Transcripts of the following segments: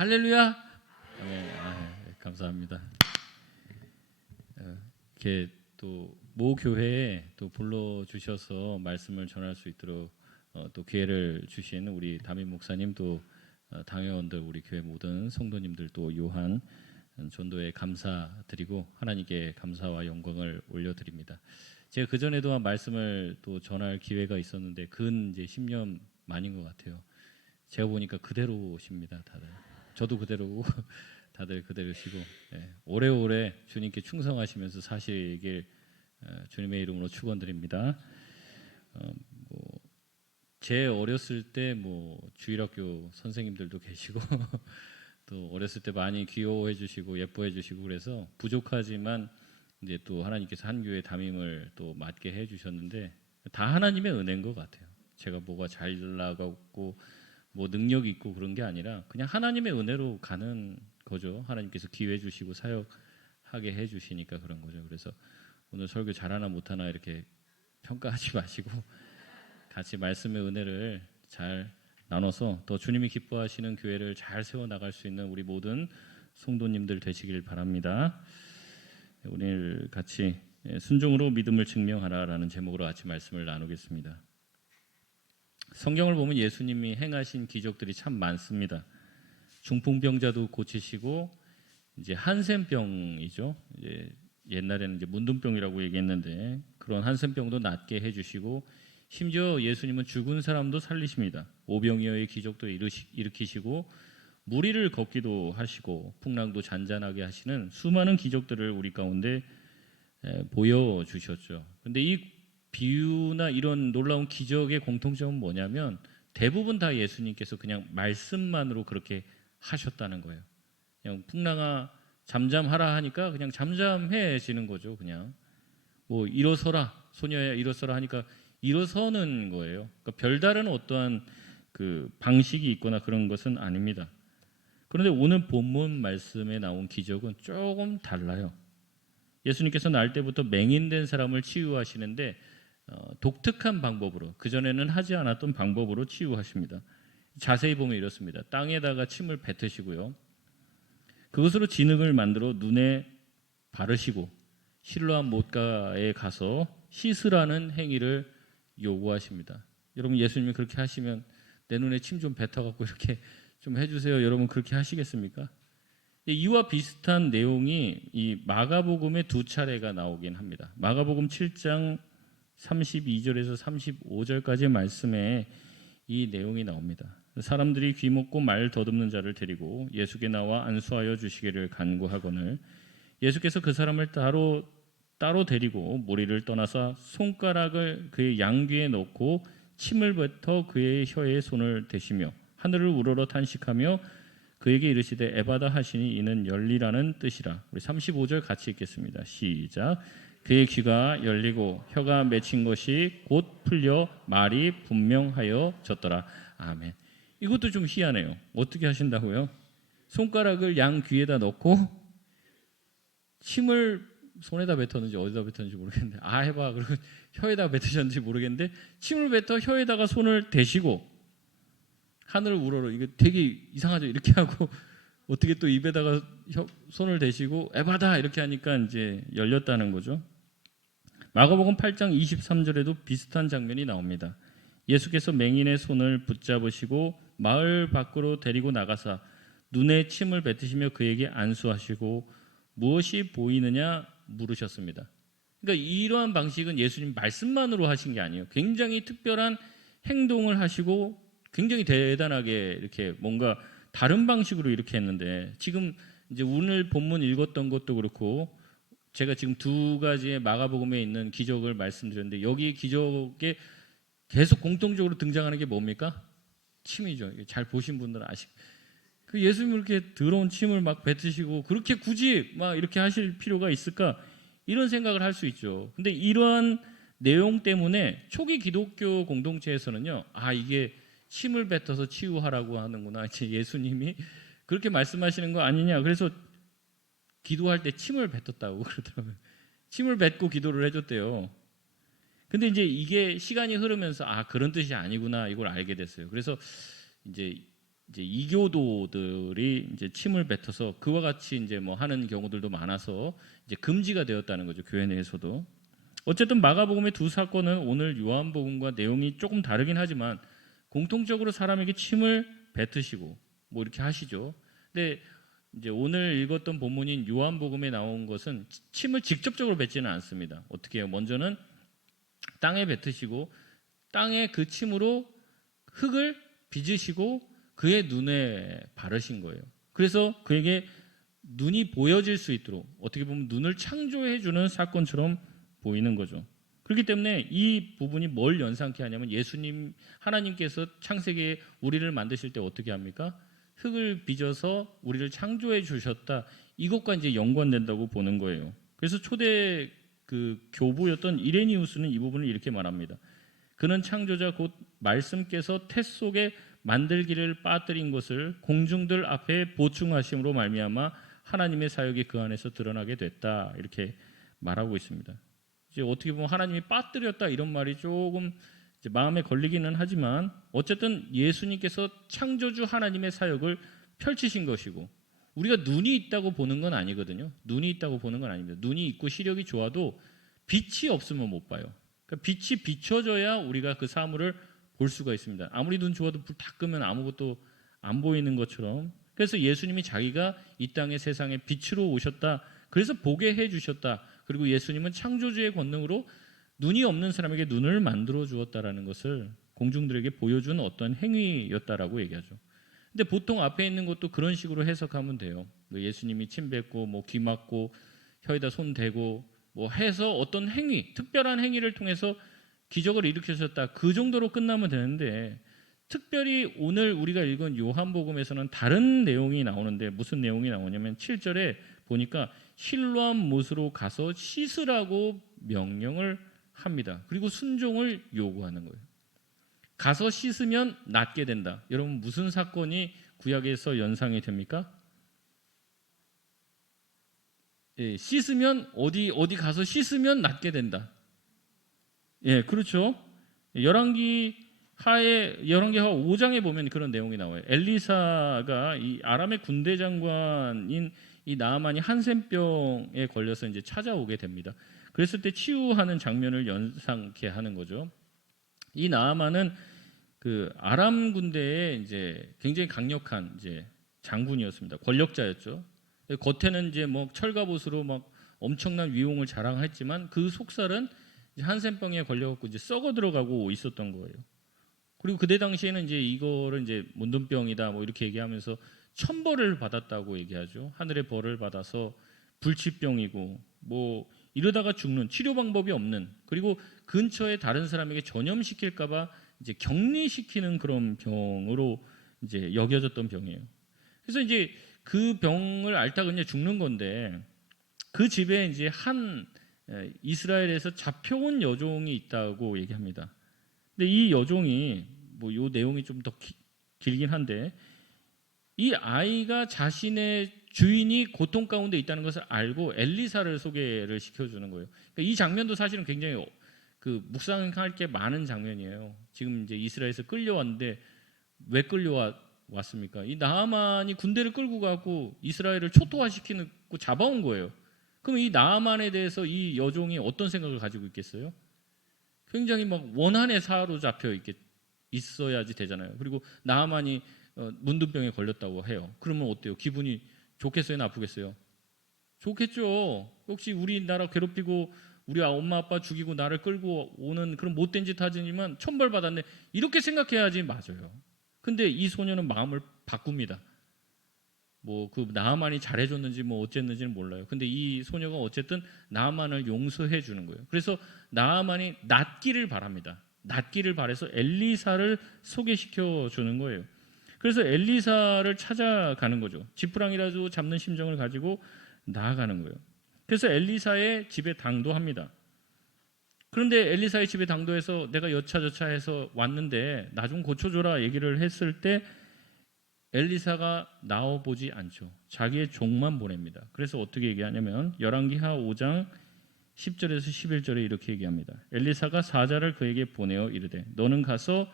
할렐루야. 네, 감사합니다. 이렇게 또 모 교회에 또 불러 주셔서 말씀을 전할 수 있도록 또 기회를 주신 우리 담임 목사님 또 당회원들 우리 교회 모든 성도님들 또 요한 전도에 감사드리고 하나님께 감사와 영광을 올려드립니다. 제가 그 전에도 말씀을 또 전할 기회가 있었는데 근 이제 10년 만인 것 같아요. 제가 보니까 그대로십니다, 다들. 저도 그대로고 다들 그대로시고 오래오래 주님께 충성하시면서 사시길 주님의 이름으로 축원드립니다. 제 어렸을 때 주일학교 선생님들도 계시고 또 어렸을 때 많이 귀여워해 주시고 예뻐해 주시고 그래서 부족하지만 이제 또 하나님께서 한 교회 담임을 또 맡게 해 주셨는데 다 하나님의 은혜인 것 같아요. 제가 뭐가 잘 나가고 능력이 있고 그런 게 아니라 그냥 하나님의 은혜로 가는 거죠. 하나님께서 기회 주시고 사역하게 해 주시니까 그런 거죠. 그래서 오늘 설교 잘하나 못하나 이렇게 평가하지 마시고 같이 말씀의 은혜를 잘 나눠서 더 주님이 기뻐하시는 교회를 잘 세워나갈 수 있는 우리 모든 성도님들 되시길 바랍니다. 오늘 같이 순종으로 믿음을 증명하라라는 제목으로 같이 말씀을 나누겠습니다. 성경을 보면 예수님이 행하신 기적들이 참 많습니다. 중풍병자도 고치시고 이제 한센병이죠. 이제 옛날에는 이제 문둥병이라고 얘기했는데 그런 한센병도 낫게 해주시고 심지어 예수님은 죽은 사람도 살리십니다. 오병이어의 기적도 일으키시고 무리를 걷기도 하시고 풍랑도 잔잔하게 하시는 수많은 기적들을 우리 가운데 보여주셨죠. 그런데 이 비유나 이런 놀라운 기적의 공통점은 뭐냐면 대부분 다 예수님께서 그냥 말씀만으로 그렇게 하셨다는 거예요. 그냥 풍랑아 잠잠하라 하니까 그냥 잠잠해지는 거죠. 그냥 일어서라 소녀야 일어서라 하니까 일어서는 거예요. 그러니까 별다른 어떠한 그 방식이 있거나 그런 것은 아닙니다. 그런데 오늘 본문 말씀에 나온 기적은 조금 달라요. 예수님께서 날 때부터 맹인된 사람을 치유하시는데 독특한 방법으로 그전에는 하지 않았던 방법으로 치유하십니다. 자세히 보면 이렇습니다. 땅에다가 침을 뱉으시고요. 그것으로 진흙을 만들어 눈에 바르시고 실로암 못가에 가서 씻으라는 행위를 요구하십니다. 여러분 예수님이 그렇게 하시면 내 눈에 침 좀 뱉어갖고 이렇게 좀 해주세요. 여러분 그렇게 하시겠습니까? 이와 비슷한 내용이 이 마가복음에 두 차례가 나오긴 합니다. 마가복음 7장 32절에서 35절까지의 말씀에 이 내용이 나옵니다. 사람들이 귀먹고 말 더듬는 자를 데리고 예수께 나와 안수하여 주시기를 간구하거늘 예수께서 그 사람을 따로 데리고 무리를 떠나서 손가락을 그의 양귀에 넣고 침을 뱉어 그의 혀에 손을 대시며 하늘을 우러러 탄식하며 그에게 이르시되 에바다 하시니 이는 열리라는 뜻이라. 우리 35절 같이 읽겠습니다. 시작. 그의 귀가 열리고 혀가 맺힌 것이 곧 풀려 말이 분명하여졌더라. 아멘. 이것도 좀 희한해요. 어떻게 하신다고요? 손가락을 양 귀에다 넣고 침을 손에다 뱉었는지 어디다 뱉었는지 모르겠는데 해봐. 그리고 혀에다 뱉으셨는지 모르겠는데 침을 뱉어 혀에다가 손을 대시고 하늘을 우러러 이거 되게 이상하죠. 이렇게 하고 어떻게 또 입에다가 손을 대시고 에바다 이렇게 하니까 이제 열렸다는 거죠. 마가복음 8장 23절에도 비슷한 장면이 나옵니다. 예수께서 맹인의 손을 붙잡으시고 마을 밖으로 데리고 나가사 눈에 침을 뱉으시며 그에게 안수하시고 무엇이 보이느냐 물으셨습니다. 그러니까 이러한 방식은 예수님 말씀만으로 하신 게 아니에요. 굉장히 특별한 행동을 하시고 굉장히 대단하게 이렇게 뭔가 다른 방식으로 이렇게 했는데 지금 이제 오늘 본문 읽었던 것도 그렇고 제가 지금 두 가지의 마가복음에 있는 기적을 말씀드렸는데 여기 기적에 계속 공통적으로 등장하는 게 뭡니까? 침이죠. 잘 보신 분들은 그 예수님이 그렇게 더러운 침을 막 뱉으시고 그렇게 굳이 막 이렇게 하실 필요가 있을까? 이런 생각을 할 수 있죠. 근데 이러한 내용 때문에 초기 기독교 공동체에서는요. 이게 침을 뱉어서 치유하라고 하는구나. 이제 예수님이 그렇게 말씀하시는 거 아니냐. 그래서 기도할 때 침을 뱉었다고 그러더라고요. 침을 뱉고 기도를 해줬대요. 근데 이제 이게 시간이 흐르면서 그런 뜻이 아니구나 이걸 알게 됐어요. 그래서 이제 이제 이교도들이 이제 침을 뱉어서 그와 같이 이제 뭐 하는 경우들도 많아서 이제 금지가 되었다는 거죠. 교회 내에서도. 어쨌든 마가복음의 두 사건은 오늘 요한복음과 내용이 조금 다르긴 하지만 공통적으로 사람에게 침을 뱉으시고 뭐 이렇게 하시죠. 근데 이제 오늘 읽었던 본문인 요한복음에 나온 것은 침을 직접적으로 뱉지는 않습니다. 어떻게 해요? 먼저는 땅에 뱉으시고 땅에 그 침으로 흙을 빚으시고 그의 눈에 바르신 거예요. 그래서 그에게 눈이 보여질 수 있도록 어떻게 보면 눈을 창조해 주는 사건처럼 보이는 거죠. 그렇기 때문에 이 부분이 뭘 연상케 하냐면 예수님 하나님께서 창세기에 우리를 만드실 때 어떻게 합니까? 흙을 빚어서 우리를 창조해 주셨다. 이것과 이제 연관된다고 보는 거예요. 그래서 초대 그 교부였던 이레니우스는 이 부분을 이렇게 말합니다. 그는 창조자 곧 말씀께서 태 속에 만들기를 빠뜨린 것을 공중들 앞에 보충하심으로 말미암아 하나님의 사역이 그 안에서 드러나게 됐다. 이렇게 말하고 있습니다. 이제 어떻게 보면 하나님이 빠뜨렸다 이런 말이 조금 이제 마음에 걸리기는 하지만 어쨌든 예수님께서 창조주 하나님의 사역을 펼치신 것이고 우리가 눈이 있다고 보는 건 아니거든요. 눈이 있다고 보는 건 아닙니다. 눈이 있고 시력이 좋아도 빛이 없으면 못 봐요. 그러니까 빛이 비춰져야 우리가 그 사물을 볼 수가 있습니다. 아무리 눈 좋아도 불 다 끄면 아무것도 안 보이는 것처럼. 그래서 예수님이 자기가 이 땅의 세상에 빛으로 오셨다. 그래서 보게 해주셨다. 그리고 예수님은 창조주의 권능으로 눈이 없는 사람에게 눈을 만들어 주었다라는 것을 공중들에게 보여준 어떤 행위였다라고 얘기하죠. 근데 보통 앞에 있는 것도 그런 식으로 해석하면 돼요. 예수님이 침 뱉고 뭐 귀 막고 혀에다 손 대고 뭐 해서 어떤 행위, 특별한 행위를 통해서 기적을 일으키셨다. 그 정도로 끝나면 되는데 특별히 오늘 우리가 읽은 요한복음에서는 다른 내용이 나오는데 무슨 내용이 나오냐면 7절에 보니까 실로암 못으로 가서 씻으라고 명령을 합니다. 그리고 순종을 요구하는 거예요. 가서 씻으면 낫게 된다. 여러분 무슨 사건이 구약에서 연상이 됩니까? 예, 씻으면 어디 가서 씻으면 낫게 된다. 예, 그렇죠. 열왕기하 5장에 보면 그런 내용이 나와요. 엘리사가 이 아람의 군대 장관인 이 나아만이 한센병에 걸려서 이제 찾아오게 됩니다. 그랬을 때 치유하는 장면을 연상케 하는 거죠. 이 나아만은 그 아람 군대에 이제 굉장히 강력한 이제 장군이었습니다. 권력자였죠. 겉에는 이제 뭐 철갑옷으로 막 엄청난 위용을 자랑했지만 그 속살은 한센병에 걸려갖고 이제 썩어 들어가고 있었던 거예요. 그리고 그때 당시에는 이제 이거를 이제 문둥병이다 뭐 이렇게 얘기하면서 천벌을 받았다고 얘기하죠. 하늘의 벌을 받아서 불치병이고 뭐 이러다가 죽는 치료 방법이 없는 그리고 근처에 다른 사람에게 전염시킬까봐 이제 격리시키는 그런 병으로 이제 여겨졌던 병이에요. 그래서 이제 그 병을 앓다 그냥 죽는 건데 그 집에 이제 한 이스라엘에서 잡혀온 여종이 있다고 얘기합니다. 근데 이 여종이 뭐 요 내용이 좀 더 길긴 한데 이 아이가 자신의 주인이 고통 가운데 있다는 것을 알고 엘리사를 소개를 시켜주는 거예요. 그러니까 이 장면도 사실은 굉장히 그 묵상할 게 많은 장면이에요. 지금 이제 이스라엘에서 끌려왔는데 왜 끌려왔습니까? 이 나아만이 군대를 끌고 가고 이스라엘을 초토화시키고 잡아온 거예요. 그럼 이 나아만에 대해서 이 여종이 어떤 생각을 가지고 있겠어요? 굉장히 막 원한에 사로잡혀 있어야지 되잖아요. 그리고 나아만이 문둥병에 걸렸다고 해요. 그러면 어때요? 기분이 좋겠어요? 나쁘겠어요? 좋겠죠. 혹시 우리나라 괴롭히고 우리 엄마 아빠 죽이고 나를 끌고 오는 그런 못된 짓 하지만 천벌받았네. 이렇게 생각해야지 맞아요. 근데 이 소녀는 마음을 바꿉니다. 뭐 그 나아만이 잘해줬는지 뭐 어쨌는지는 몰라요. 근데 이 소녀가 어쨌든 나아만을 용서해 주는 거예요. 그래서 나아만이 낫기를 바랍니다. 낫기를 바래서 엘리사를 소개시켜 주는 거예요. 그래서 엘리사를 찾아가는 거죠. 지푸랑이라도 잡는 심정을 가지고 나아가는 거예요. 그래서 엘리사의 집에 당도합니다. 그런데 엘리사의 집에 당도해서 내가 여차저차해서 왔는데 나 좀 고쳐줘라 얘기를 했을 때 엘리사가 나와보지 않죠. 자기의 종만 보냅니다. 그래서 어떻게 얘기하냐면 열왕기하 5장 10절에서 11절에 이렇게 얘기합니다. 엘리사가 사자를 그에게 보내어 이르되 너는 가서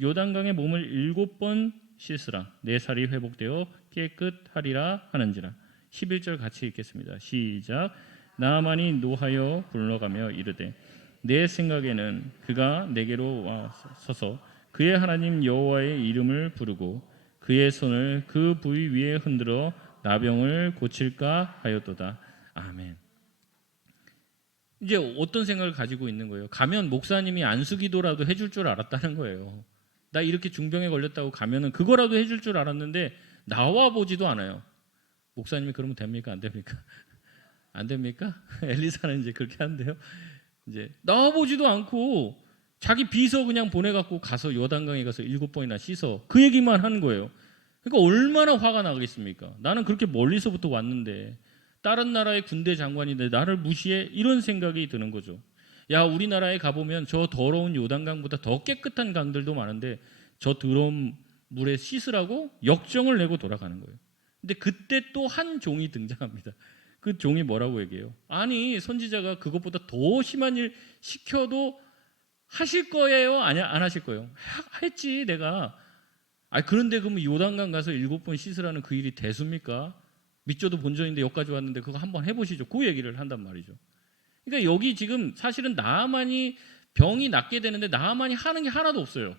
요단강에 몸을 7번 씻으라. 내 살이 회복되어 깨끗하리라 하는지라. 11절 같이 읽겠습니다. 시작. 나아만이 노하여 굴러가며 이르되 내 생각에는 그가 내게로 와 서서 그의 하나님 여호와의 이름을 부르고 그의 손을 그 부위 위에 흔들어 나병을 고칠까 하였도다. 아멘. 이제 어떤 생각을 가지고 있는 거예요? 가면 목사님이 안수기도라도 해줄 줄 알았다는 거예요. 나 이렇게 중병에 걸렸다고 가면은 그거라도 해줄 줄 알았는데 나와 보지도 않아요. 목사님이 그러면 됩니까? 안 됩니까? 안 됩니까? 엘리사는 이제 그렇게 한대요. 이제 나와 보지도 않고 자기 비서 그냥 보내갖고 가서 요단강에 가서 7번이나 씻어. 그 얘기만 하는 거예요. 그러니까 얼마나 화가 나겠습니까? 나는 그렇게 멀리서부터 왔는데 다른 나라의 군대 장관인데 나를 무시해? 이런 생각이 드는 거죠. 야, 우리나라에 가보면 저 더러운 요단강보다 더 깨끗한 강들도 많은데 저 더러운 물에 씻으라고 역정을 내고 돌아가는 거예요. 근데 그때 또 한 종이 등장합니다. 그 종이 뭐라고 얘기해요? 아니, 선지자가 그것보다 더 심한 일 시켜도 하실 거예요? 아니야, 안 하실 거예요? 했지, 내가. 그런데 그러면 요단강 가서 7번 씻으라는 그 일이 대수입니까? 밑져도 본전인데 여기까지 왔는데 그거 한번 해보시죠. 그 얘기를 한단 말이죠. 그러니까 여기 지금 사실은 나아만이 병이 낫게 되는데 나아만이 하는 게 하나도 없어요.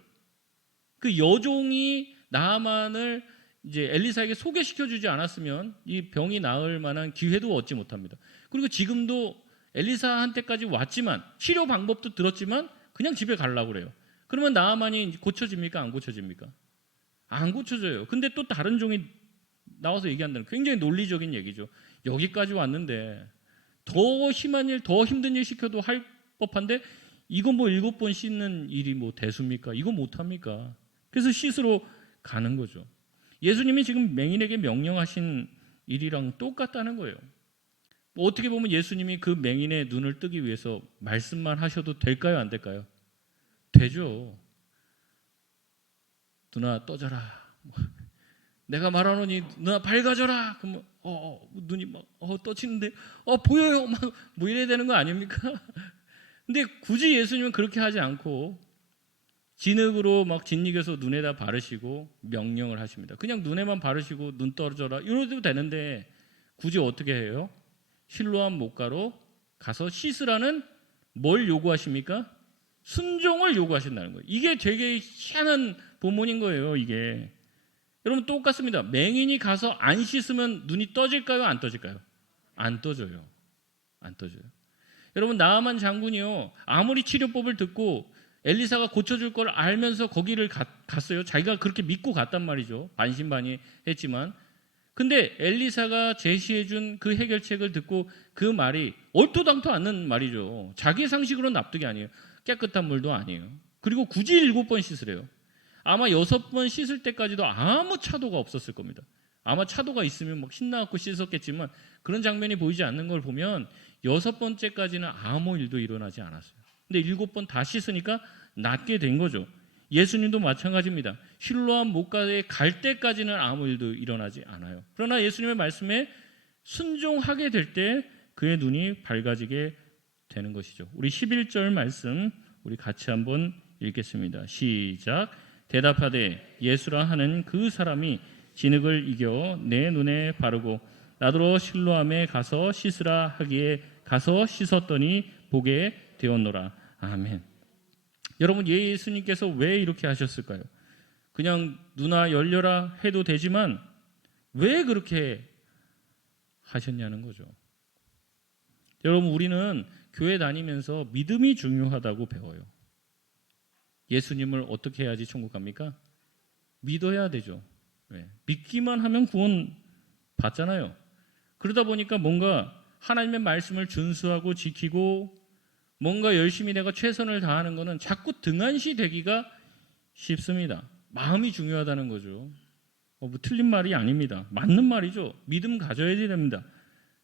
그 여종이 나아만을 이제 엘리사에게 소개시켜주지 않았으면 이 병이 나을 만한 기회도 얻지 못합니다. 그리고 지금도 엘리사한테까지 왔지만 치료 방법도 들었지만 그냥 집에 가려고 그래요. 그러면 나아만이 고쳐집니까? 안 고쳐집니까? 안 고쳐져요. 근데 또 다른 종이 나와서 얘기한다는 굉장히 논리적인 얘기죠. 여기까지 왔는데 더 심한 일, 더 힘든 일 시켜도 할 법한데 이거 뭐 7번 씻는 일이 뭐 대수입니까? 이거 못합니까? 그래서 씻으러 가는 거죠. 예수님이 지금 맹인에게 명령하신 일이랑 똑같다는 거예요. 뭐 어떻게 보면 예수님이 그 맹인의 눈을 뜨기 위해서 말씀만 하셔도 될까요? 안 될까요? 되죠. 누나 떠져라. 내가 말하노니 누나 밝아져라. 그러면 눈이 막 떠지는데 보여요. 막 뭐 이래야 되는 거 아닙니까? 근데 굳이 예수님은 그렇게 하지 않고 진흙으로 막 진익에서 눈에다 바르시고 명령을 하십니다. 그냥 눈에만 바르시고 눈 떨어져라 이러도 되는데 굳이 어떻게 해요? 실로암 못가로 가서 씻으라는 뭘 요구하십니까? 순종을 요구하신다는 거예요. 이게 되게 희한한 본문인 거예요. 이게 여러분 똑같습니다. 맹인이 가서 안 씻으면 눈이 떠질까요? 안 떠질까요? 안 떠져요. 안 떠져요. 여러분 나아만 장군이요. 아무리 치료법을 듣고 엘리사가 고쳐줄 걸 알면서 거기를 갔어요. 자기가 그렇게 믿고 갔단 말이죠. 반신반의했지만. 근데 엘리사가 제시해준 그 해결책을 듣고 그 말이 얼토당토 않는 말이죠. 자기 상식으로는 납득이 아니에요. 깨끗한 물도 아니에요. 그리고 굳이 7번 씻으래요. 아마 6번 씻을 때까지도 아무 차도가 없었을 겁니다. 아마 차도가 있으면 막 신나갖고 씻었겠지만 그런 장면이 보이지 않는 걸 보면 6번째까지는 아무 일도 일어나지 않았어요. 근데 7번 다 씻으니까 낫게 된 거죠. 예수님도 마찬가지입니다. 실로암 못가에 갈 때까지는 아무 일도 일어나지 않아요. 그러나 예수님의 말씀에 순종하게 될 때 그의 눈이 밝아지게 되는 것이죠. 우리 11절 말씀 우리 같이 한번 읽겠습니다. 시작. 대답하되 예수라 하는 그 사람이 진흙을 이겨 내 눈에 바르고 나더러 실로암에 가서 씻으라 하기에 가서 씻었더니 보게 되었노라. 아멘. 여러분 예수님께서 왜 이렇게 하셨을까요? 그냥 누나 열려라 해도 되지만 왜 그렇게 하셨냐는 거죠. 여러분 우리는 교회 다니면서 믿음이 중요하다고 배워요. 예수님을 어떻게 해야지 천국 갑니까? 믿어야 되죠. 네. 믿기만 하면 구원 받잖아요. 그러다 보니까 뭔가 하나님의 말씀을 준수하고 지키고 뭔가 열심히 내가 최선을 다하는 것은 자꾸 등한시 되기가 쉽습니다. 마음이 중요하다는 거죠. 뭐 틀린 말이 아닙니다. 맞는 말이죠. 믿음 가져야 됩니다.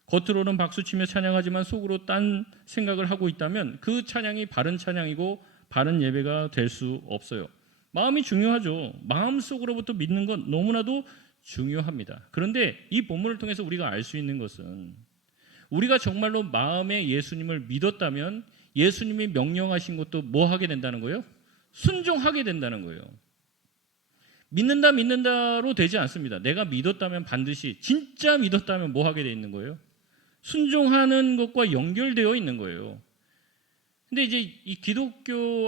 겉으로는 박수치며 찬양하지만 속으로 딴 생각을 하고 있다면 그 찬양이 바른 찬양이고 바른 예배가 될 수 없어요. 마음이 중요하죠. 마음속으로부터 믿는 건 너무나도 중요합니다. 그런데 이 본문을 통해서 우리가 알 수 있는 것은 우리가 정말로 마음에 예수님을 믿었다면 예수님이 명령하신 것도 뭐 하게 된다는 거예요? 순종하게 된다는 거예요. 믿는다로 되지 않습니다. 내가 믿었다면 반드시, 진짜 믿었다면 뭐 하게 돼 있는 거예요? 순종하는 것과 연결되어 있는 거예요. 근데 이제 이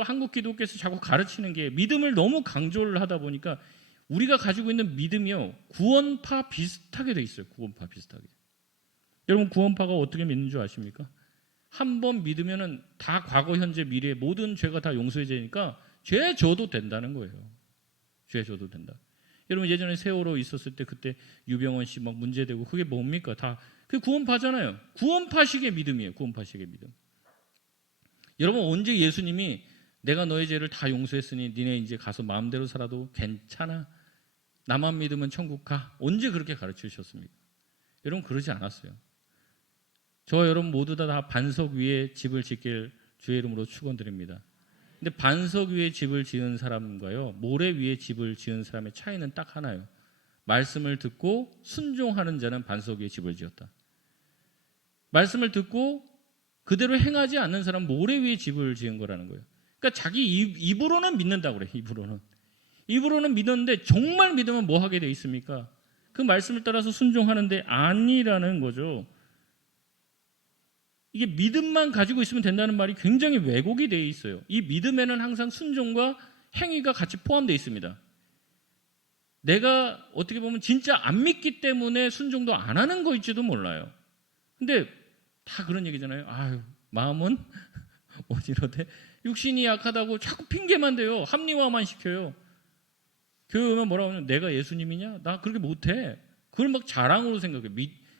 한국 기독교에서 자꾸 가르치는 게 믿음을 너무 강조를 하다 보니까 우리가 가지고 있는 믿음이요, 구원파 비슷하게 돼 있어요. 구원파 비슷하게. 여러분, 구원파가 어떻게 믿는 줄 아십니까? 한 번 믿으면은 다 과거, 현재, 미래 모든 죄가 다 용서해지니까 죄 져도 된다는 거예요. 죄 져도 된다. 여러분, 예전에 세월호 있었을 때 그때 유병원 씨 막 문제되고 그게 뭡니까? 다 그게 구원파잖아요. 구원파식의 믿음이에요. 구원파식의 믿음. 여러분, 언제 예수님이 내가 너의 죄를 다 용서했으니 니네 이제 가서 마음대로 살아도 괜찮아, 나만 믿으면 천국 가, 언제 그렇게 가르치셨습니까? 여러분, 그러지 않았어요. 저와 여러분 모두 다 반석 위에 집을 짓길 주의 이름으로 축원드립니다. 근데 반석 위에 집을 지은 사람과요, 모래 위에 집을 지은 사람의 차이는 딱 하나예요. 말씀을 듣고 순종하는 자는 반석 위에 집을 지었다. 말씀을 듣고 그대로 행하지 않는 사람은 모래 위에 집을 지은 거라는 거예요. 그러니까 자기 입으로는 믿는다고 그래요. 입으로는 믿었는데 정말 믿으면 뭐 하게 돼 있습니까? 그 말씀을 따라서 순종하는데 아니라는 거죠. 이게 믿음만 가지고 있으면 된다는 말이 굉장히 왜곡이 되어 있어요. 이 믿음에는 항상 순종과 행위가 같이 포함되어 있습니다. 내가 어떻게 보면 진짜 안 믿기 때문에 순종도 안 하는 거일지도 몰라요. 근데 다 그런 얘기잖아요. 아유, 마음은 어지러대, 육신이 약하다고 자꾸 핑계만 대요. 합리화만 시켜요. 교회 오면 뭐라고 하면 내가 예수님이냐? 나 그렇게 못해. 그걸 막 자랑으로 생각해.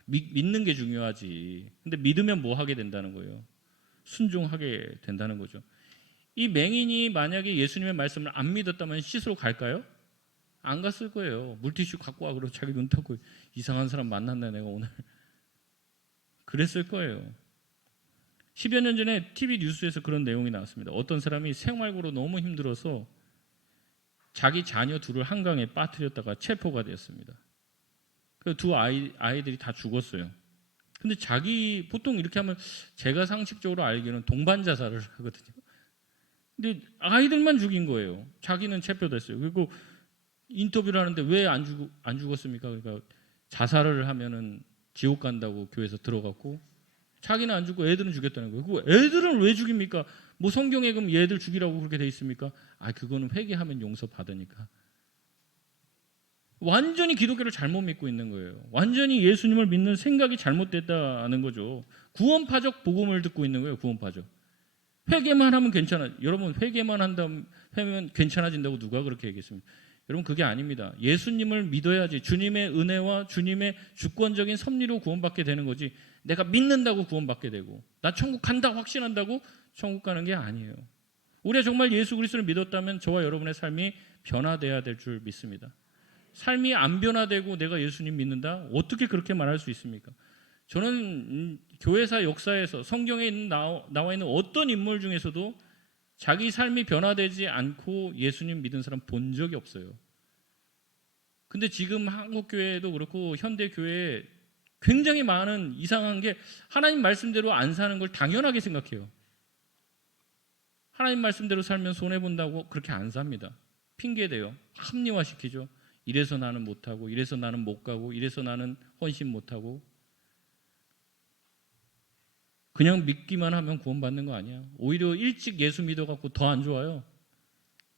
믿는 게 중요하지. 근데 믿으면 뭐 하게 된다는 거예요? 순종하게 된다는 거죠. 이 맹인이 만약에 예수님의 말씀을 안 믿었다면 씻으러 갈까요? 안 갔을 거예요. 물티슈 갖고 와 그러고 자기 눈 덮고 이상한 사람 만났네 내가 오늘. 그랬을 거예요. 10여 년 전에 TV 뉴스에서 그런 내용이 나왔습니다. 어떤 사람이 생활고로 너무 힘들어서 자기 자녀 둘을 한강에 빠뜨렸다가 체포가 되었습니다. 그 두 아이들이 다 죽었어요. 근데 보통 이렇게 하면 제가 상식적으로 알기로는 동반 자살을 하거든요. 근데 아이들만 죽인 거예요. 자기는 체포됐어요. 그리고 인터뷰를 하는데 왜 안 죽었습니까? 그러니까 자살을 하면은 지옥 간다고 교회에서 들어갔고 자기는 안 죽고 애들은 죽였다는 거예요. 그 애들은 왜 죽입니까? 뭐 성경에 그럼 얘들 죽이라고 그렇게 돼 있습니까? 그거는 회개하면 용서 받으니까. 완전히 기독교를 잘못 믿고 있는 거예요. 완전히 예수님을 믿는 생각이 잘못됐다는 거죠. 구원파적 복음을 듣고 있는 거예요. 구원파적. 회개만 하면 괜찮아. 여러분, 회개만 한다면 괜찮아진다고 누가 그렇게 얘기했습니까? 여러분, 그게 아닙니다. 예수님을 믿어야지 주님의 은혜와 주님의 주권적인 섭리로 구원받게 되는 거지, 내가 믿는다고 구원받게 되고 나 천국 간다 확신한다고 천국 가는 게 아니에요. 우리가 정말 예수 그리스도를 믿었다면 저와 여러분의 삶이 변화돼야 될 줄 믿습니다. 삶이 안 변화되고 내가 예수님 믿는다? 어떻게 그렇게 말할 수 있습니까? 저는 교회사 역사에서 성경에 나와 있는 어떤 인물 중에서도 자기 삶이 변화되지 않고 예수님 믿은 사람 본 적이 없어요. 근데 지금 한국교회도 그렇고 현대교회에 굉장히 많은 이상한 게 하나님 말씀대로 안 사는 걸 당연하게 생각해요. 하나님 말씀대로 살면 손해본다고 그렇게 안 삽니다. 핑계대요. 합리화시키죠. 이래서 나는 못하고, 이래서 나는 못 가고, 이래서 나는 헌신 못하고. 그냥 믿기만 하면 구원받는 거 아니야. 오히려 일찍 예수 믿어갖고 더 안 좋아요.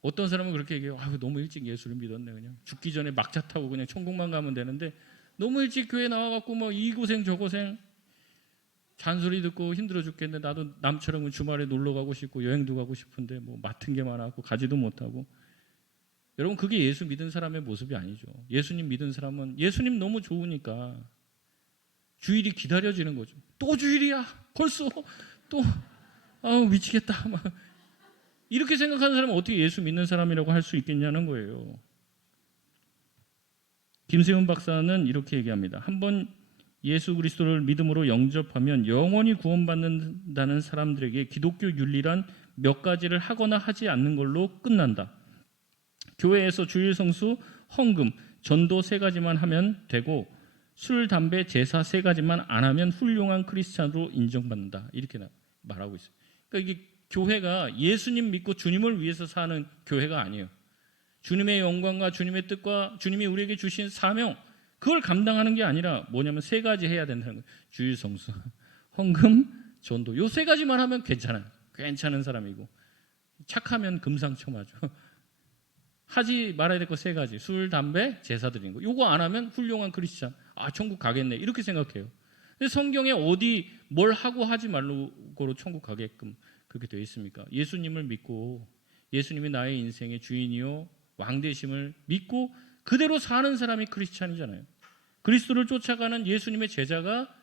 어떤 사람은 그렇게 얘기해요. 너무 일찍 예수를 믿었네. 그냥 죽기 전에 막차 타고 그냥 천국만 가면 되는데 너무 일찍 교회 나와갖고 뭐 이 고생 저 고생, 잔소리 듣고 힘들어 죽겠는데 나도 남처럼 주말에 놀러 가고 싶고 여행도 가고 싶은데 뭐 맡은 게 많아갖고 가지도 못하고. 여러분, 그게 예수 믿은 사람의 모습이 아니죠. 예수님 믿은 사람은 예수님 너무 좋으니까 주일이 기다려지는 거죠. 또 주일이야. 벌써 또 미치겠다. 막 이렇게 생각하는 사람은 어떻게 예수 믿는 사람이라고 할 수 있겠냐는 거예요. 김세훈 박사는 이렇게 얘기합니다. 한번 예수 그리스도를 믿음으로 영접하면 영원히 구원받는다는 사람들에게 기독교 윤리란 몇 가지를 하거나 하지 않는 걸로 끝난다. 교회에서 주일 성수, 헌금, 전도 3가지만 하면 되고 술, 담배, 제사 3가지만 안 하면 훌륭한 크리스찬으로 인정받는다. 이렇게 말하고 있어요. 그러니까 이게 교회가 예수님 믿고 주님을 위해서 사는 교회가 아니에요. 주님의 영광과 주님의 뜻과 주님이 우리에게 주신 사명, 그걸 감당하는 게 아니라 뭐냐면 세 가지 해야 된다는 거예요. 주일 성수, 헌금, 전도. 요 세 가지만 하면 괜찮아요. 괜찮은 사람이고, 착하면 금상첨화죠. 하지 말아야 될 거 세 가지. 술, 담배, 제사 드리는 거. 요거 안 하면 훌륭한 크리스찬. 아, 천국 가겠네. 이렇게 생각해요. 근데 성경에 어디 뭘 하고 하지 말고로 천국 가게끔 그렇게 되어 있습니까? 예수님을 믿고 예수님이 나의 인생의 주인이요 왕 되심을 믿고 그대로 사는 사람이 크리스찬이잖아요. 그리스도를 쫓아가는 예수님의 제자가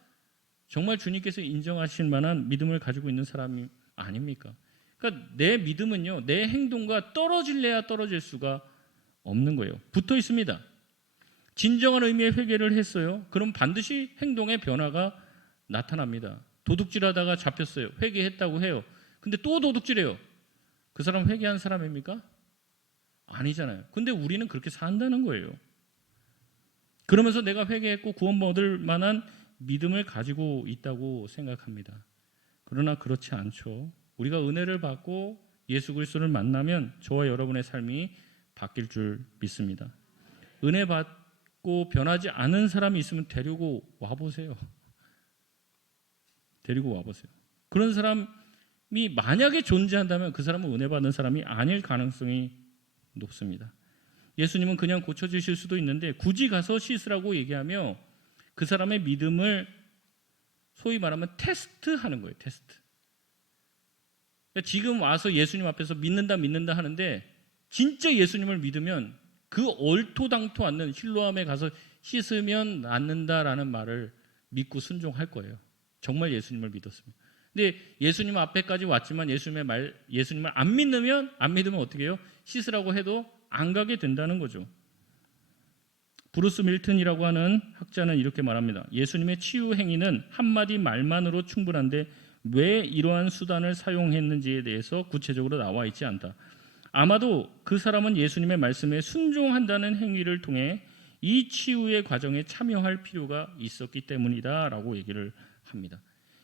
정말 주님께서 인정하실 만한 믿음을 가지고 있는 사람이 아닙니까? 그러니까 내 믿음은요, 내 행동과 떨어질래야 떨어질 수가 없는 거예요. 붙어 있습니다. 진정한 의미의 회개를 했어요. 그럼 반드시 행동의 변화가 나타납니다. 도둑질하다가 잡혔어요. 회개했다고 해요. 근데 또 도둑질해요. 그 사람 회개한 사람입니까? 아니잖아요. 근데 우리는 그렇게 산다는 거예요. 그러면서 내가 회개했고 구원 얻을 만한 믿음을 가지고 있다고 생각합니다. 그러나 그렇지 않죠. 우리가 은혜를 받고 예수 그리스도를 만나면 저와 여러분의 삶이 바뀔 줄 믿습니다. 은혜 받고 변하지 않은 사람이 있으면 데리고 와보세요. 데리고 와보세요. 그런 사람이 만약에 존재한다면 그 사람은 은혜 받는 사람이 아닐 가능성이 높습니다. 예수님은 그냥 고쳐주실 수도 있는데 굳이 가서 씻으라고 얘기하며 그 사람의 믿음을 소위 말하면 테스트하는 거예요. 테스트. 그러니까 지금 와서 예수님 앞에서 믿는다 하는데 진짜 예수님을 믿으면 그 얼토당토 않는 실로암에 가서 씻으면 낫는다라는 말을 믿고 순종할 거예요. 정말 예수님을 믿었습니다. 근데 예수님 앞에까지 왔지만 예수님을 안 믿으면 어떻게 해요? 씻으라고 해도 안 가게 된다는 거죠. 브루스 밀튼이라고 하는 학자는 이렇게 말합니다. 예수님의 치유 행위는 한마디 말만으로 충분한데 왜 이러한 수단을 사용했는지에 대해서 구체적으로 나와 있지 않다. 아마도 그 사람은 예수님의 말씀에 순종한다는 행위를 통해 이 치유의 과정에 참여할 필요가 있었기 때문이다 라고 얘기를 합니다.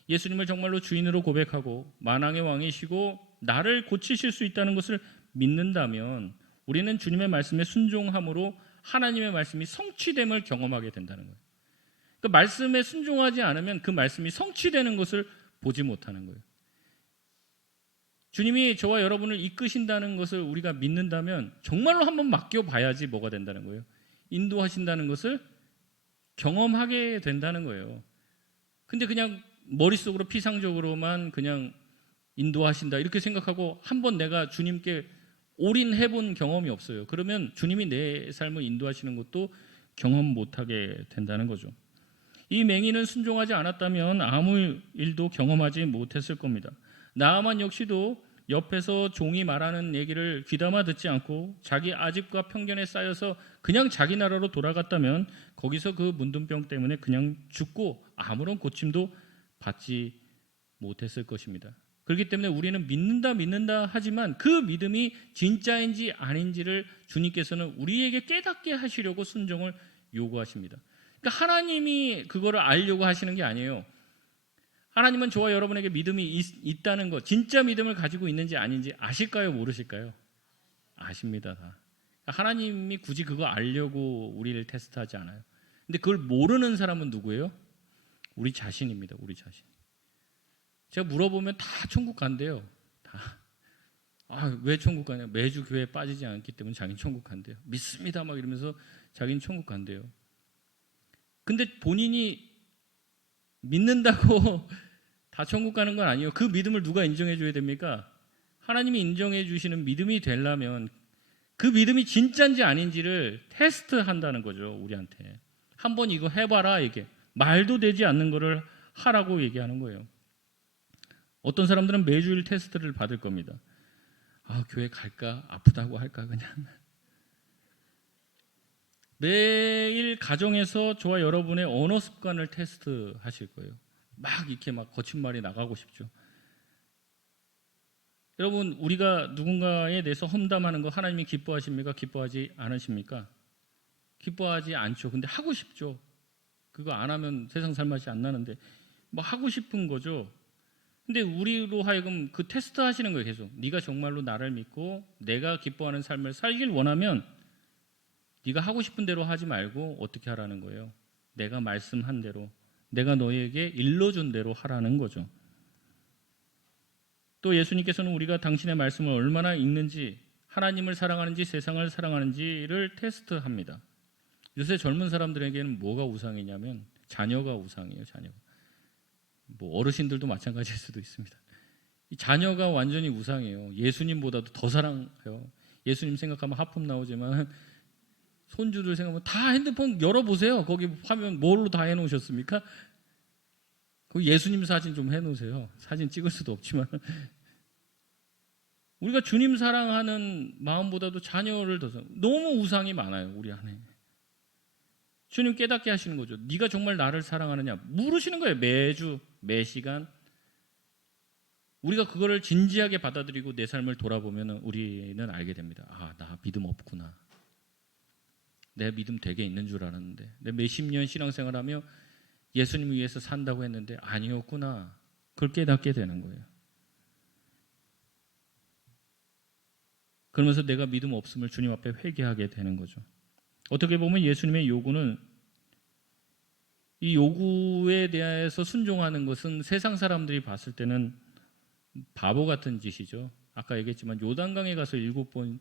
예수님을 정말로 주인으로 고백하고 만왕의 왕이시고 나를 고치실 수 있다는 것을 믿는다면 우리는 주님의 말씀에 순종함으로 하나님의 말씀이 성취됨을 경험하게 된다는 거예요. 그 말씀에 순종하지 않으면 그 말씀이 성취되는 것을 보지 못하는 거예요. 주님이 저와 여러분을 이끄신다는 것을 우리가 믿는다면 정말로 한번 맡겨봐야지 뭐가 된다는 거예요. 인도하신다는 것을 경험하게 된다는 거예요. 근데 그냥 머릿속으로 피상적으로만 그냥 인도하신다 이렇게 생각하고 한번 내가 주님께 올인해본 경험이 없어요. 그러면 주님이 내 삶을 인도하시는 것도 경험 못하게 된다는 거죠. 이 맹인은 순종하지 않았다면 아무 일도 경험하지 못했을 겁니다. 나아만 역시도 옆에서 종이 말하는 얘기를 귀담아 듣지 않고 자기 아집과 편견에 쌓여서 그냥 자기 나라로 돌아갔다면 거기서 그 문둥병 때문에 그냥 죽고 아무런 고침도 받지 못했을 것입니다. 그렇기 때문에 우리는 믿는다 하지만 그 믿음이 진짜인지 아닌지를 주님께서는 우리에게 깨닫게 하시려고 순종을 요구하십니다. 그러니까 하나님이 그거를 알려고 하시는 게 아니에요. 하나님은 저와 여러분에게 믿음이 있다는 것, 진짜 믿음을 가지고 있는지 아닌지 아실까요? 모르실까요? 아십니다. 다. 하나님이 굳이 그거 알려고 우리를 테스트하지 않아요. 근데 그걸 모르는 사람은 누구예요? 우리 자신입니다. 우리 자신. 제가 물어보면 다 천국 간대요. 다. 왜 천국 가냐? 매주 교회에 빠지지 않기 때문에 자기는 천국 간대요. 믿습니다. 막 이러면서 자기는 천국 간대요. 근데 본인이 믿는다고 다 천국 가는 건 아니에요. 그 믿음을 누가 인정해 줘야 됩니까? 하나님이 인정해 주시는 믿음이 되려면 그 믿음이 진짜인지 아닌지를 테스트한다는 거죠. 우리한테. 한번 이거 해봐라. 이게 말도 되지 않는 거를 하라고 얘기하는 거예요. 어떤 사람들은 매주일 테스트를 받을 겁니다. 교회 갈까? 아프다고 할까? 그냥. 매일 가정에서 저와 여러분의 언어 습관을 테스트하실 거예요. 막 이렇게 막 거친 말이 나가고 싶죠. 여러분, 우리가 누군가에 대해서 험담하는 거 하나님이 기뻐하십니까? 기뻐하지 않으십니까? 기뻐하지 않죠. 근데 하고 싶죠. 그거 안 하면 세상 살맛이 안 나는데 뭐 하고 싶은 거죠. 근데 우리로 하여금 그 테스트 하시는 거예요. 계속 네가 정말로 나를 믿고 내가 기뻐하는 삶을 살길 원하면 네가 하고 싶은 대로 하지 말고 어떻게 하라는 거예요? 내가 말씀한 대로, 내가 너에게 일러준 대로 하라는 거죠. 또 예수님께서는 우리가 당신의 말씀을 얼마나 읽는지, 하나님을 사랑하는지 세상을 사랑하는지를 테스트합니다. 요새 젊은 사람들에게는 뭐가 우상이냐면 자녀가 우상이에요. 자녀가. 뭐 어르신들도 마찬가지일 수도 있습니다. 이 자녀가 완전히 우상이에요. 예수님보다도 더 사랑해요. 예수님 생각하면 하품 나오지만 손주들 생각하면 다 핸드폰 열어보세요. 거기 화면 뭘로 다 해놓으셨습니까? 거기 예수님 사진 좀 해놓으세요. 사진 찍을 수도 없지만 우리가 주님 사랑하는 마음보다도 자녀를 더 너무 우상이 많아요. 우리 안에. 주님 깨닫게 하시는 거죠. 네가 정말 나를 사랑하느냐 물으시는 거예요. 매주 매시간. 우리가 그거를 진지하게 받아들이고 내 삶을 돌아보면 우리는 알게 됩니다. 아, 나 믿음 없구나. 내 믿음 되게 있는 줄 알았는데 내 몇십 년 신앙생활하며 예수님을 위해서 산다고 했는데 아니었구나. 그걸 깨닫게 되는 거예요. 그러면서 내가 믿음 없음을 주님 앞에 회개하게 되는 거죠. 어떻게 보면 예수님의 요구는 이 요구에 대해서 순종하는 것은 세상 사람들이 봤을 때는 바보 같은 짓이죠. 아까 얘기했지만 요단강에 가서 7번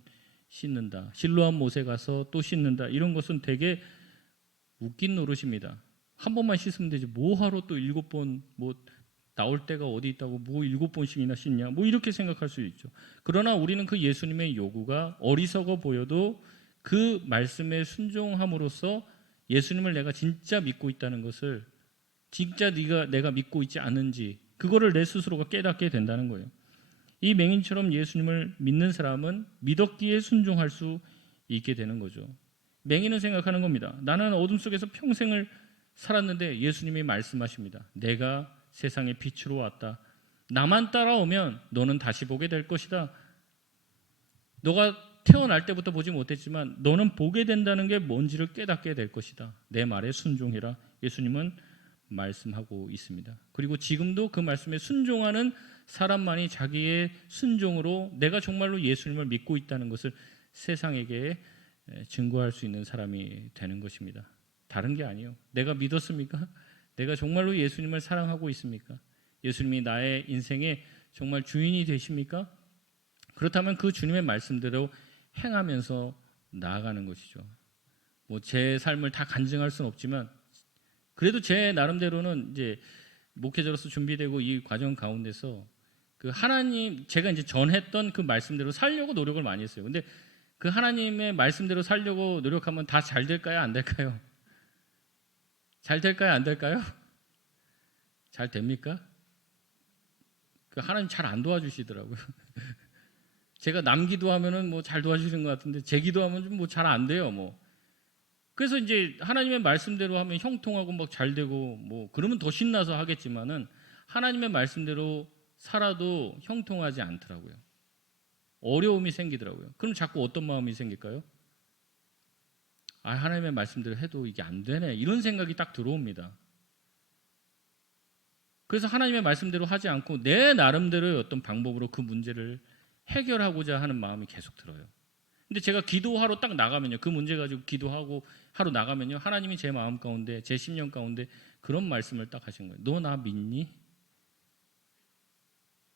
씻는다. 실로암 못에 가서 또 씻는다. 이런 것은 되게 웃긴 노릇입니다. 한 번만 씻으면 되지. 뭐하러 또 7번 뭐 나올 때가 어디 있다고 뭐 7번씩이나 씻냐. 뭐 이렇게 생각할 수 있죠. 그러나 우리는 그 예수님의 요구가 어리석어 보여도 그 말씀에 순종함으로써 예수님을 내가 진짜 믿고 있다는 것을 진짜 내가 믿고 있지 않은지 그거를 내 스스로가 깨닫게 된다는 거예요. 이 맹인처럼 예수님을 믿는 사람은 믿었기에 순종할 수 있게 되는 거죠. 맹인은 생각하는 겁니다. 나는 어둠 속에서 평생을 살았는데 예수님이 말씀하십니다. 내가 세상의 빛으로 왔다. 나만 따라오면 너는 다시 보게 될 것이다. 너가 태어날 때부터 보지 못했지만 너는 보게 된다는 게 뭔지를 깨닫게 될 것이다. 내 말에 순종해라. 예수님은 말씀하고 있습니다. 그리고 지금도 그 말씀에 순종하는 사람만이 자기의 순종으로 내가 정말로 예수님을 믿고 있다는 것을 세상에게 증거할 수 있는 사람이 되는 것입니다. 다른 게 아니에요. 내가 믿었습니까? 내가 정말로 예수님을 사랑하고 있습니까? 예수님이 나의 인생의 정말 주인이 되십니까? 그렇다면 그 주님의 말씀대로 행하면서 나아가는 것이죠. 뭐 제 삶을 다 간증할 수는 없지만 그래도 제 나름대로는 이제 목회자로서 준비되고 이 과정 가운데서 그 하나님 제가 이제 전했던 그 말씀대로 살려고 노력을 많이 했어요. 근데 그 하나님의 말씀대로 살려고 노력하면 다 잘 될까요? 안 될까요? 잘 될까요? 안 될까요? 잘 됩니까? 그 하나님 잘 안 도와주시더라고요. 제가 남 기도하면은 뭐 잘 도와주시는 것 같은데 제 기도하면 좀 뭐 잘 안 돼요. 뭐 그래서 이제 하나님의 말씀대로 하면 형통하고 막 잘 되고 뭐 그러면 더 신나서 하겠지만은 하나님의 말씀대로 살아도 형통하지 않더라고요. 어려움이 생기더라고요. 그럼 자꾸 어떤 마음이 생길까요? 아, 하나님의 말씀대로 해도 이게 안 되네. 이런 생각이 딱 들어옵니다. 그래서 하나님의 말씀대로 하지 않고 내 나름대로의 어떤 방법으로 그 문제를 해결하고자 하는 마음이 계속 들어요. 근데 제가 기도하러 딱 나가면요. 그 문제 가지고 기도하고 하러 나가면요. 하나님이 제 마음 가운데, 제 심령 가운데 그런 말씀을 딱 하신 거예요. 너 나 믿니?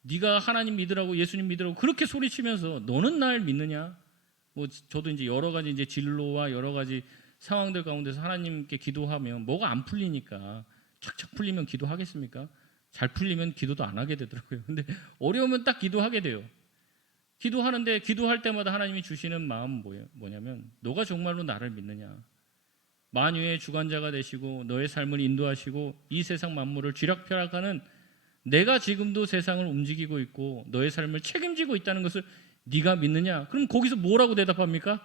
네가 하나님 믿으라고 예수님 믿으라고 그렇게 소리치면서 너는 날 믿느냐? 뭐 저도 이제 여러 가지 이제 진로와 여러 가지 상황들 가운데서 하나님께 기도하면 뭐가 안 풀리니까 착착 풀리면 기도하겠습니까? 잘 풀리면 기도도 안 하게 되더라고요. 근데 어려우면 딱 기도하게 돼요. 기도하는데 기도할 때마다 하나님이 주시는 마음은 뭐냐면 너가 정말로 나를 믿느냐? 만유의 주관자가 되시고 너의 삶을 인도하시고 이 세상 만물을 쥐락펴락하는 내가 지금도 세상을 움직이고 있고 너의 삶을 책임지고 있다는 것을 네가 믿느냐? 그럼 거기서 뭐라고 대답합니까?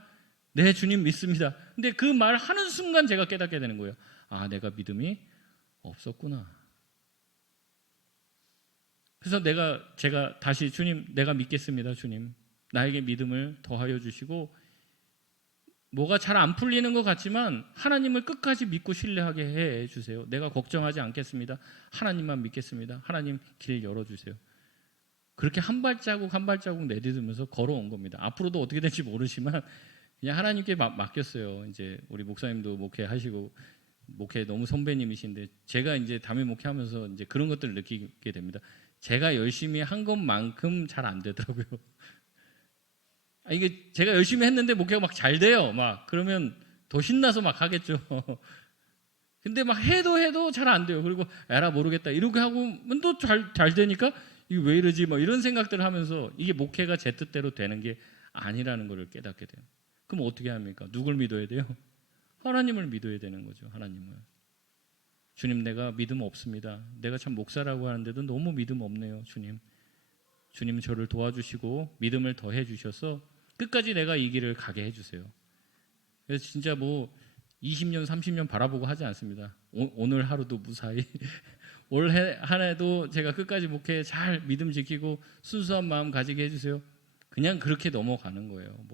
네, 주님 믿습니다. 근데 그 말 하는 순간 제가 깨닫게 되는 거예요. 아, 내가 믿음이 없었구나. 그래서 제가 다시 주님, 내가 믿겠습니다. 주님, 나에게 믿음을 더하여 주시고 뭐가 잘 안 풀리는 것 같지만 하나님을 끝까지 믿고 신뢰하게 해 주세요. 내가 걱정하지 않겠습니다. 하나님만 믿겠습니다. 하나님 길 열어주세요. 그렇게 한 발자국 한 발자국 내딛으면서 걸어온 겁니다. 앞으로도 어떻게 될지 모르지만 그냥 하나님께 맡겼어요. 이제 우리 목사님도 목회하시고 목회 너무 선배님이신데 제가 이제 담임 목회하면서 이제 그런 것들을 느끼게 됩니다. 제가 열심히 한 것만큼 잘 안 되더라고요. 이게 제가 열심히 했는데 목회가 막 잘 돼요. 막 그러면 더 신나서 막 하겠죠. 근데 막 해도 잘 안 돼요. 그리고 에라 모르겠다 이렇게 하면 또 잘 되니까 이게 왜 이러지? 뭐 이런 생각들을 하면서 이게 목회가 제 뜻대로 되는 게 아니라는 것을 깨닫게 돼요. 그럼 어떻게 합니까? 누굴 믿어야 돼요? 하나님을 믿어야 되는 거죠. 하나님을. 주님, 내가 믿음 없습니다. 내가 참 목사라고 하는데도 너무 믿음 없네요. 주님 저를 도와주시고 믿음을 더해 주셔서 끝까지 내가 이 길을 가게 해주세요. 그래서 진짜 뭐 20년 30년 바라보고 하지 않습니다. 오늘 하루도 무사히 올 한 해도 제가 끝까지 목회 잘 믿음 지키고 순수한 마음 가지게 해주세요. 그냥 그렇게 넘어가는 거예요.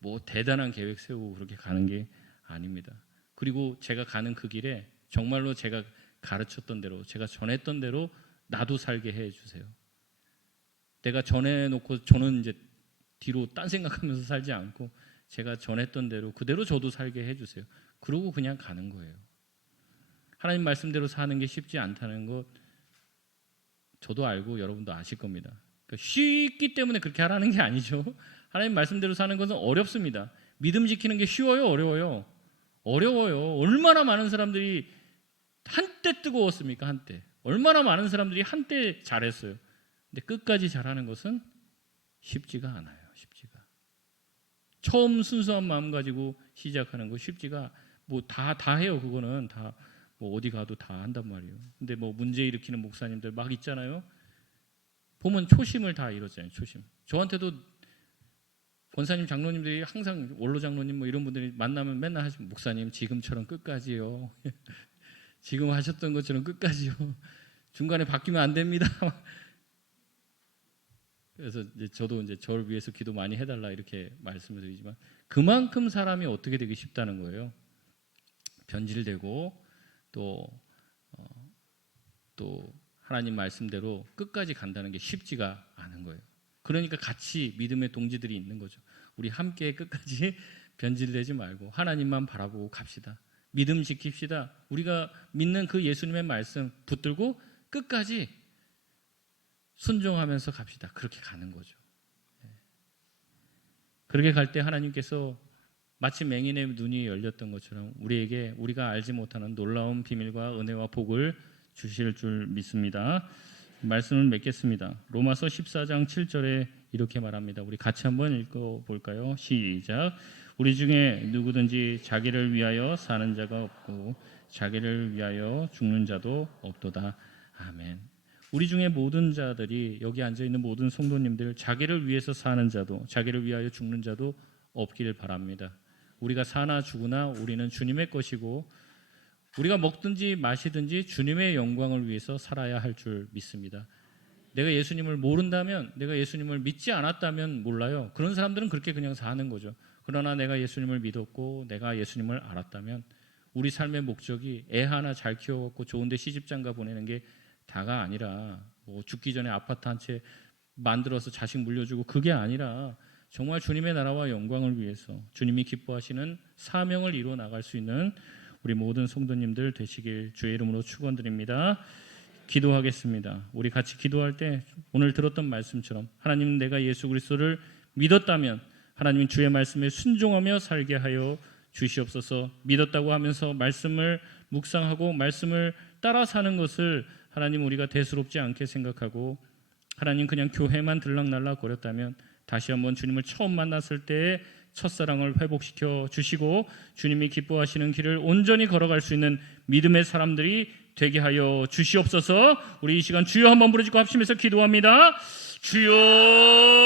뭐 대단한 계획 세우고 그렇게 가는 게 아닙니다. 그리고 제가 가는 그 길에 정말로 제가 가르쳤던 대로 제가 전했던 대로 나도 살게 해주세요. 내가 전해놓고 저는 이제 뒤로 딴 생각하면서 살지 않고 제가 전했던 대로 그대로 저도 살게 해주세요. 그러고 그냥 가는 거예요. 하나님 말씀대로 사는 게 쉽지 않다는 것 저도 알고 여러분도 아실 겁니다. 그러니까 쉽기 때문에 그렇게 하라는 게 아니죠. 하나님 말씀대로 사는 것은 어렵습니다. 믿음 지키는 게 쉬워요? 어려워요? 어려워요. 얼마나 많은 사람들이 한때 뜨거웠습니까? 한때. 얼마나 많은 사람들이 한때 잘했어요. 근데 끝까지 잘하는 것은 쉽지가 않아요. 쉽지가. 처음 순수한 마음 가지고 시작하는 거 쉽지가 뭐 다 해요. 그거는 다 뭐 어디 가도 다 한단 말이에요. 근데 뭐 문제 일으키는 목사님들 막 있잖아요. 보면 초심을 다 잃었잖아요. 초심. 저한테도 권사님 장로님들이 항상 원로 장로님 뭐 이런 분들이 만나면 맨날 하시면 목사님 지금처럼 끝까지요. 지금 하셨던 것처럼 끝까지요. 중간에 바뀌면 안 됩니다. 그래서 이제 저도 이제 저를 위해서 기도 많이 해달라 이렇게 말씀을 드리지만 그만큼 사람이 어떻게 되기 쉽다는 거예요. 변질되고 또 하나님 말씀대로 끝까지 간다는 게 쉽지가 않은 거예요. 그러니까 같이 믿음의 동지들이 있는 거죠. 우리 함께 끝까지 변질되지 말고 하나님만 바라보고 갑시다. 믿음 지킵시다. 우리가 믿는 그 예수님의 말씀 붙들고 끝까지 순종하면서 갑시다. 그렇게 가는 거죠. 그렇게 갈 때 하나님께서 마치 맹인의 눈이 열렸던 것처럼 우리에게 우리가 알지 못하는 놀라운 비밀과 은혜와 복을 주실 줄 믿습니다. 말씀을 맺겠습니다. 로마서 14장 7절에 이렇게 말합니다. 우리 같이 한번 읽어볼까요? 시작. 우리 중에 누구든지 자기를 위하여 사는 자가 없고 자기를 위하여 죽는 자도 없도다. 아멘. 우리 중에 모든 자들이 여기 앉아있는 모든 성도님들 자기를 위해서 사는 자도 자기를 위하여 죽는 자도 없기를 바랍니다. 우리가 사나 죽으나 우리는 주님의 것이고 우리가 먹든지 마시든지 주님의 영광을 위해서 살아야 할 줄 믿습니다. 내가 예수님을 모른다면 내가 예수님을 믿지 않았다면 몰라요. 그런 사람들은 그렇게 그냥 사는 거죠. 그러나 내가 예수님을 믿었고 내가 예수님을 알았다면 우리 삶의 목적이 애 하나 잘 키워갖고 좋은 데 시집장가 보내는 게 다가 아니라 뭐 죽기 전에 아파트 한 채 만들어서 자식 물려주고 그게 아니라 정말 주님의 나라와 영광을 위해서 주님이 기뻐하시는 사명을 이루어 나갈 수 있는 우리 모든 성도님들 되시길 주의 이름으로 축원드립니다. 기도하겠습니다. 우리 같이 기도할 때 오늘 들었던 말씀처럼 하나님 내가 예수 그리스도를 믿었다면 하나님 주의 말씀에 순종하며 살게 하여 주시옵소서. 믿었다고 하면서 말씀을 묵상하고 말씀을 따라 사는 것을 하나님 우리가 대수롭지 않게 생각하고 하나님 그냥 교회만 들락날락 거렸다면 다시 한번 주님을 처음 만났을 때의 첫사랑을 회복시켜 주시고 주님이 기뻐하시는 길을 온전히 걸어갈 수 있는 믿음의 사람들이 되게 하여 주시옵소서. 우리 이 시간 주여 한번 부르짖고 합심해서 기도합니다.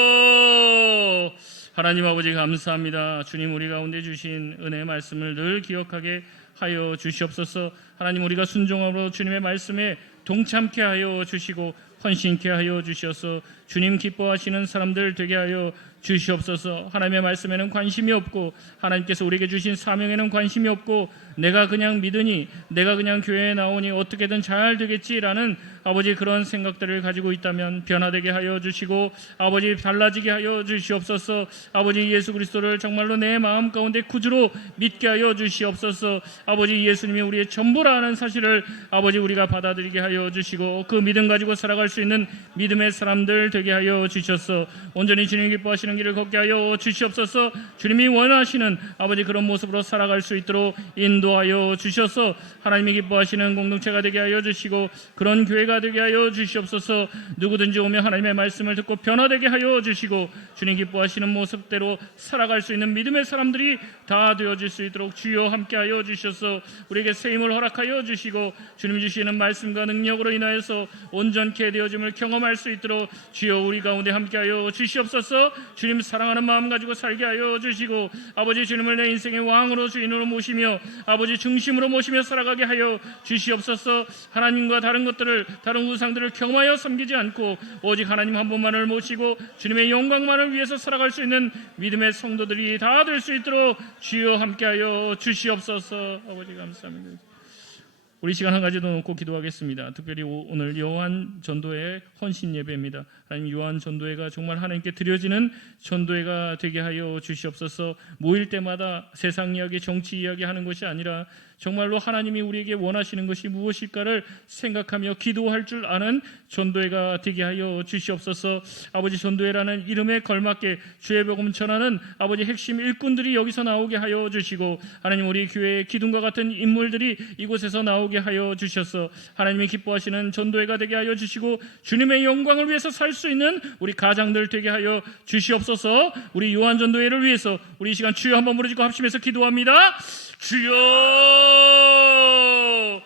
주여. 하나님 아버지 감사합니다. 주님 우리 가운데 주신 은혜의 말씀을 늘 기억하게 하여 주시옵소서. 하나님 우리가 순종함으로 주님의 말씀에 동참케 하여 주시고 헌신케 하여 주셔서 주님 기뻐하시는 사람들 되게 하여 주시옵소서. 하나님의 말씀에는 관심이 없고 하나님께서 우리에게 주신 사명에는 관심이 없고 내가 그냥 믿으니 내가 그냥 교회에 나오니 어떻게든 잘 되겠지라는 아버지 그런 생각들을 가지고 있다면 변화되게 하여 주시고 아버지 달라지게 하여 주시옵소서. 아버지 예수 그리스도를 정말로 내 마음 가운데 구주로 믿게 하여 주시옵소서. 아버지 예수님이 우리의 전부라는 사실을 아버지 우리가 받아들이게 하여 주시고 그 믿음 가지고 살아갈 수 있는 믿음의 사람들 되게 하여 주셔서 온전히 주님 기뻐하시는 길을 걷게 하여 주시옵소서. 주님이 원하시는 아버지 그런 모습으로 살아갈 수 있도록 인도하여 주셔서 하나님이 기뻐하시는 공동체가 되게 하여 주시고 그런 교회가 되게 하여 주시옵소서. 누구든지 오며 하나님의 말씀을 듣고 변화되게 하여 주시고 주님 기뻐하시는 모습대로 살아갈 수 있는 믿음의 사람들이 다 되어질 수 있도록 주여 함께 하여 주셔서 우리에게 새 힘을 허락하여 주시고 주님 주시는 말씀과 능력으로 인하여서 온전케 되어짐을 경험할 수 있도록 주여 우리 가운데 함께 하여 주시옵소서. 주님 사랑하는 마음 가지고 살게 하여 주시고 아버지 주님을 내 인생의 왕으로 주인으로 모시며 아버지 중심으로 모시며 살아가게 하여 주시옵소서. 하나님과 다른 것들을 다른 우상들을 경험하여 섬기지 않고 오직 하나님 한 분만을 모시고 주님의 영광만을 위해서 살아갈 수 있는 믿음의 성도들이 다 될 수 있도록 주여 함께하여 주시옵소서. 아버지 감사합니다. 우리 시간 한 가지 더 놓고 기도하겠습니다. 특별히 오늘 요한 전도회 헌신 예배입니다. 하나님 요한 전도회가 정말 하나님께 드려지는 전도회가 되게 하여 주시옵소서. 모일 때마다 세상 이야기, 정치 이야기 하는 것이 아니라 정말로 하나님이 우리에게 원하시는 것이 무엇일까를 생각하며 기도할 줄 아는 전도회가 되게 하여 주시옵소서. 아버지 전도회라는 이름에 걸맞게 주의 복음 전하는 아버지 핵심 일꾼들이 여기서 나오게 하여 주시고 하나님 우리 교회의 기둥과 같은 인물들이 이곳에서 나오게 하여 주셔서 하나님이 기뻐하시는 전도회가 되게 하여 주시고 주님의 영광을 위해서 살 수 있는 우리 가장들 되게 하여 주시옵소서. 우리 요한 전도회를 위해서 우리 이 시간 주여 한번 부르짖고 합심해서 기도합니다. 주여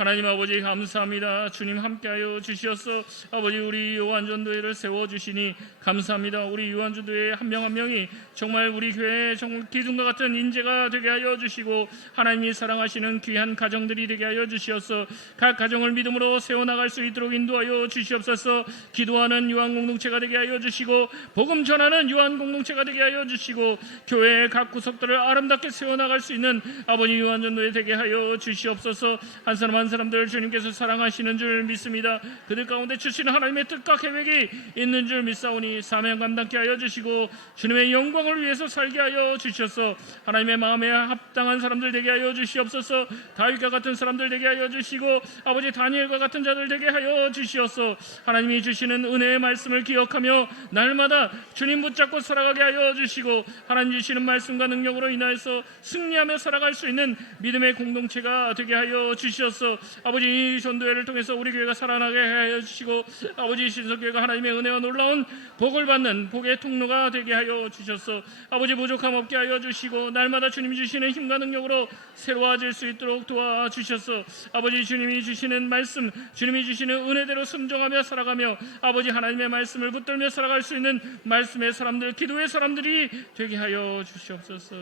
하나님 아버지 감사합니다. 주님 함께하여 주시어서 아버지 우리 요한전도회를 세워주시니 감사합니다. 우리 요한전도회 한 명 한 명이 정말 우리 교회의 정말 기둥과 같은 인재가 되게 하여 주시고 하나님이 사랑하시는 귀한 가정들이 되게 하여 주시어서 각 가정을 믿음으로 세워나갈 수 있도록 인도하여 주시옵소서. 기도하는 요한 공동체가 되게 하여 주시고 복음 전하는 요한 공동체가 되게 하여 주시고 교회의 각 구석들을 아름답게 세워나갈 수 있는 아버지 요한전도회 되게 하여 주시옵소서. 한 사람 한 사람들 주님께서 사랑하시는 줄 믿습니다. 그들 가운데 주시는 하나님의 뜻과 계획이 있는 줄 믿사오니 사명 감당케 하여 주시고 주님의 영광을 위해서 살게 하여 주셔서 하나님의 마음에 합당한 사람들 되게 하여 주시옵소서. 다윗과 같은 사람들 되게 하여 주시고 아버지 다니엘과 같은 자들 되게 하여 주시옵소서. 하나님이 주시는 은혜의 말씀을 기억하며 날마다 주님 붙잡고 살아가게 하여 주시고 하나님 주시는 말씀과 능력으로 인하여서 승리하며 살아갈 수 있는 믿음의 공동체가 되게 하여 주시옵소서. 아버지 이 전도회를 통해서 우리 교회가 살아나게 하여 주시고 아버지 신석교회가 하나님의 은혜와 놀라운 복을 받는 복의 통로가 되게 하여 주셔서 아버지 부족함 없게 하여 주시고 날마다 주님이 주시는 힘과 능력으로 새로워질 수 있도록 도와주셔서 아버지 주님이 주시는 말씀 주님이 주시는 은혜대로 순종하며 살아가며 아버지 하나님의 말씀을 붙들며 살아갈 수 있는 말씀의 사람들 기도의 사람들이 되게 하여 주시옵소서.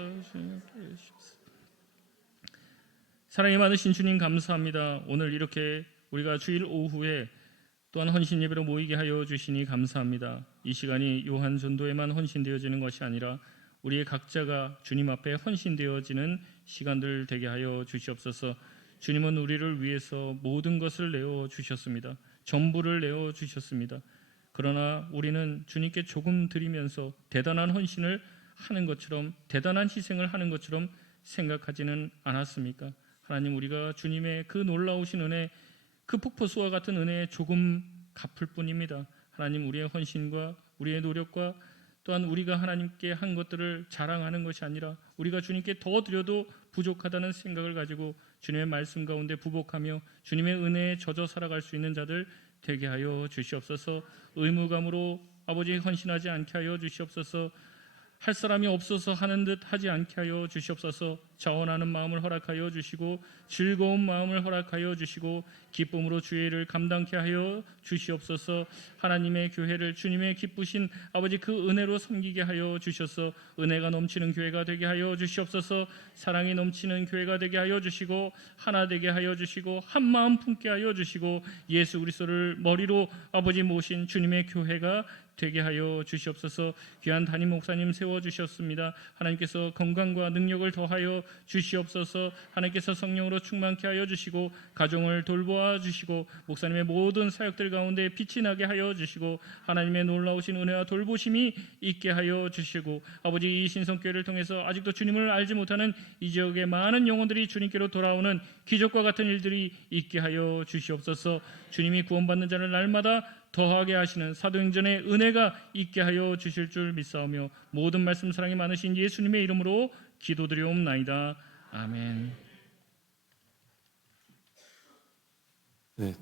사랑이 많으신 주님 감사합니다. 오늘 이렇게 우리가 주일 오후에 또한 헌신 예배로 모이게 하여 주시니 감사합니다. 이 시간이 요한 전도에만 헌신되어지는 것이 아니라 우리의 각자가 주님 앞에 헌신되어지는 시간들 되게 하여 주시옵소서. 주님은 우리를 위해서 모든 것을 내어 주셨습니다. 전부를 내어 주셨습니다. 그러나 우리는 주님께 조금 드리면서 대단한 헌신을 하는 것처럼 대단한 희생을 하는 것처럼 생각하지는 않았습니까? 하나님 우리가 주님의 그 놀라우신 은혜 그 폭포수와 같은 은혜에 조금 갚을 뿐입니다. 하나님 우리의 헌신과 우리의 노력과 또한 우리가 하나님께 한 것들을 자랑하는 것이 아니라 우리가 주님께 더 드려도 부족하다는 생각을 가지고 주님의 말씀 가운데 부복하며 주님의 은혜에 젖어 살아갈 수 있는 자들 되게 하여 주시옵소서. 의무감으로 아버지 헌신하지 않게 하여 주시옵소서. 할 사람이 없어서 하는 듯 하지 않게 하여 주시옵소서. 자원하는 마음을 허락하여 주시고 즐거운 마음을 허락하여 주시고 기쁨으로 주의 일을 감당케 하여 주시옵소서. 하나님의 교회를 주님의 기쁘신 아버지 그 은혜로 섬기게 하여 주셔서 은혜가 넘치는 교회가 되게 하여 주시옵소서. 사랑이 넘치는 교회가 되게 하여 주시고 하나 되게 하여 주시고 한 마음 품게 하여 주시고 예수 그리스도를 머리로 아버지 모신 주님의 교회가 되게 하여 주시옵소서. 귀한 담임 목사님 세워 주셨습니다. 하나님께서 건강과 능력을 더하여 주시옵소서. 하나님께서 성령으로 충만케 하여 주시고 가정을 돌보아 주시고 목사님의 모든 사역들 가운데 빛이 나게 하여 주시고 하나님의 놀라우신 은혜와 돌보심이 있게 하여 주시고 아버지 이 신성교회를 통해서 아직도 주님을 알지 못하는 이 지역의 많은 영혼들이 주님께로 돌아오는 기적과 같은 일들이 있게 하여 주시옵소서. 주님이 구원받는 자를 날마다 더하게 하시는 사도행전의 은혜가 있게 하여 주실 줄 믿사오며 모든 말씀 사랑이 많으신 예수님의 이름으로 기도드리옵나이다. 아멘. 네.